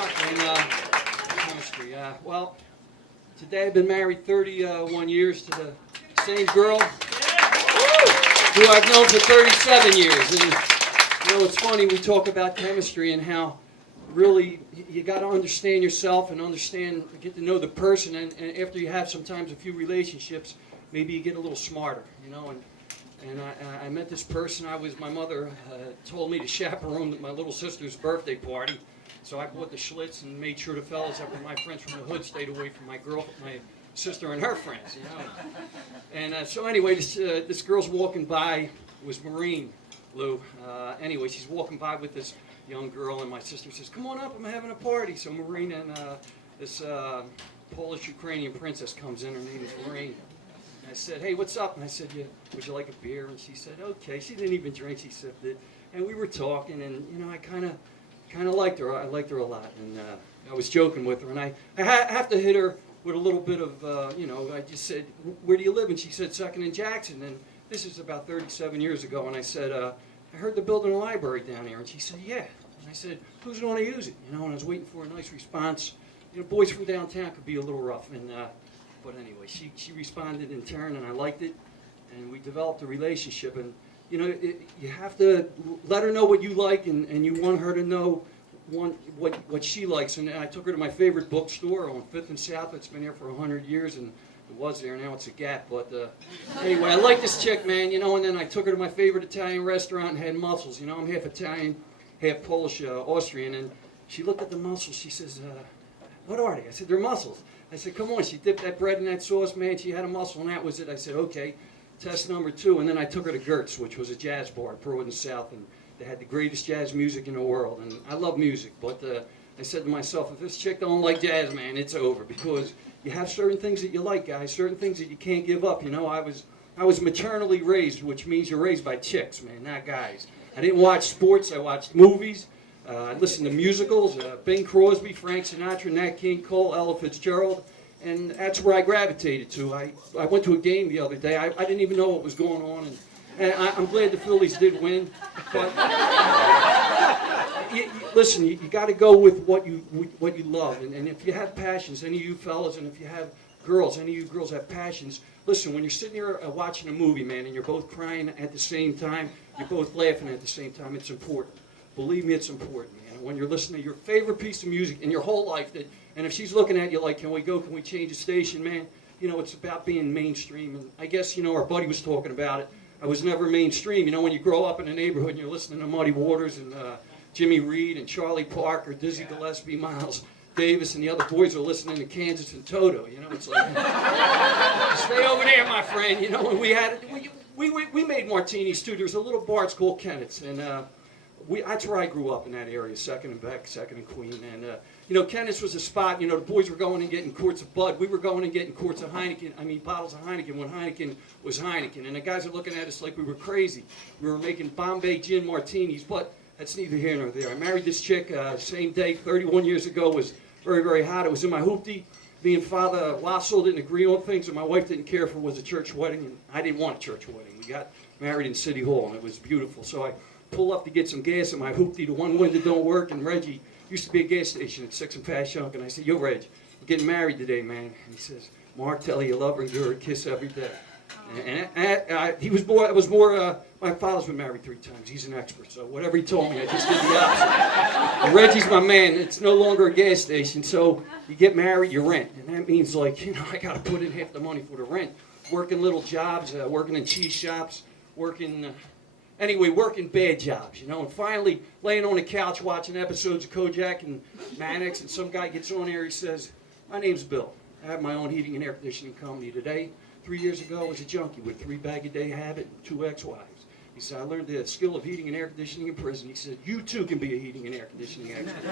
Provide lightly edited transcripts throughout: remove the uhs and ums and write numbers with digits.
And chemistry. Well, today I've been married 31 years to the same girl who I've known for 37 years. And you know, it's funny, we talk about chemistry and how really you got to understand yourself and get to know the person. And after you have sometimes a few relationships, maybe you get a little smarter, you know. And I met this person. My mother told me to chaperone my little sister's birthday party. So I bought the Schlitz and made sure the fellas that were my friends from the hood stayed away from my sister and her friends, you know. And so anyway, this girl's walking by. It was Maureen, Lou. Anyway, she's walking by with this young girl, and my sister says, "Come on up, I'm having a party." So Maureen and this Polish-Ukrainian princess comes in. Her name is Maureen. I said, "Hey, what's up?" And I said, "Yeah, would you like a beer?" And she said, "Okay." She didn't even drink. She sipped it. And we were talking, and you know, I kind of liked her. I liked her a lot, and I was joking with her. And I have to hit her with a little bit of, you know, I just said, "Where do you live?" And she said, "Second and Jackson." And this is about 37 years ago. And I said, "I heard they're building a library down here." And she said, "Yeah." And I said, "Who's going to use it?" You know, and I was waiting for a nice response. You know, boys from downtown could be a little rough, and but anyway, she responded in turn, and I liked it, and we developed a relationship. And you know, you have to let her know what you like, and you want her to know what she likes. And I took her to my favorite bookstore on 5th and South. It's been here for 100 years, and it was there. Now it's a Gap. But anyway, I like this chick, man. You know, and then I took her to my favorite Italian restaurant and had mussels. You know, I'm half Italian, half Polish, Austrian, and she looked at the mussels. She says, "What are they?" I said, "They're mussels." I said, "Come on." She dipped that bread in that sauce, man. She had a mussel, and that was it. I said, "Okay, test number 2." And then I took her to Gertz, which was a jazz bar, Pearl in the South, and they had the greatest jazz music in the world. And I love music, but I said to myself, if this chick don't like jazz, man, it's over, because you have certain things that you like, guys, certain things that you can't give up. You know, I was maternally raised, which means you're raised by chicks, man, not guys. I didn't watch sports. I watched movies. I listened to musicals, Bing Crosby, Frank Sinatra, Nat King Cole, Ella Fitzgerald, and that's where I gravitated to. I went to a game the other day. I didn't even know what was going on, and I'm glad the Phillies did win. But listen, you got to go with what you love, and if you have passions, any of you fellas, and if you have girls, any of you girls have passions. Listen, when you're sitting here watching a movie, man, and you're both crying at the same time, you're both laughing at the same time, it's important. Believe me, it's important, man. When you're listening to your favorite piece of music in your whole life, and if she's looking at you like, can we change the station, man? You know, it's about being mainstream. And I guess, you know, our buddy was talking about it. I was never mainstream. You know, when you grow up in a neighborhood and you're listening to Muddy Waters and Jimmy Reed and Charlie Parker, Dizzy Gillespie, Miles Davis, and the other boys are listening to Kansas and Toto. You know, it's like, stay over there, my friend. You know, and we made martinis too. There's a little bar, it's called Kennett's, and that's where I grew up, in that area, 2nd and Beck, 2nd and Queen. And, you know, Kennett's was a spot, you know, the boys were going and getting quarts of Bud. We were going and getting bottles of Heineken when Heineken was Heineken. And the guys are looking at us like we were crazy. We were making Bombay gin martinis, but that's neither here nor there. I married this chick same day, 31 years ago. It was very, very hot. It was in my hoopty. Me and Father Wassel didn't agree on things, and my wife didn't care if it was a church wedding, and I didn't want a church wedding. We got married in City Hall, and it was beautiful. So I pull up to get some gas in my hoopty. The one window don't work, and Reggie used to be a gas station at 6 and Fast Junk, and I said, "Yo, Reg, we're getting married today, man." And he says, "Mark, tell her you love her and give her a kiss every day." And he was more. My father's been married 3 times. He's an expert, so whatever he told me, I just did the opposite. And Reggie's my man. It's no longer a gas station, so you get married, you rent, and that means, like, you know, I got to put in half the money for the rent. Working little jobs, working in cheese shops, working bad jobs, you know, and finally laying on the couch watching episodes of Kojak and Mannix, and some guy gets on there, he says, "My name's Bill. I have my own heating and air conditioning company today. 3 years ago, I was a junkie with 3-bag-a-day habit and 2 ex-wives. He said, I learned the skill of heating and air conditioning in prison. He said, you too can be a heating and air conditioning expert."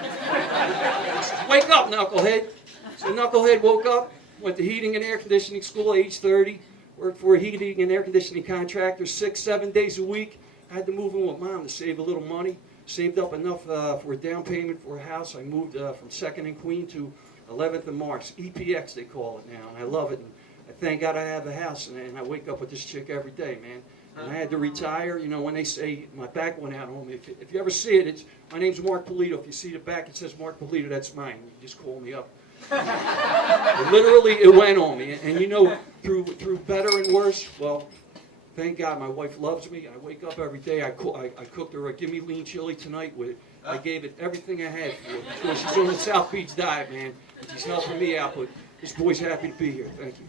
He says, "Wake up, knucklehead." So knucklehead woke up, went to heating and air conditioning school at age 30, worked for a heating and air conditioning contractor 6-7 days a week. I had to move in with Mom to save a little money. Saved up enough for a down payment for a house. I moved from 2nd and Queen to 11th and Mars. EPX they call it now, and I love it. And I thank God I have a house, and I wake up with this chick every day, man. And I had to retire. You know, when they say my back went out on me, if you ever see it, my name's Mark Polito. If you see the back, it says Mark Polito. That's mine. You just call me up. Literally, it went on me. And you know, through better and worse, well, thank God my wife loves me. I wake up every day. I cooked her a gimme lean chili tonight. I gave it everything I had for her. Because she's on the South Beach diet, man. She's helping me out, but this boy's happy to be here. Thank you.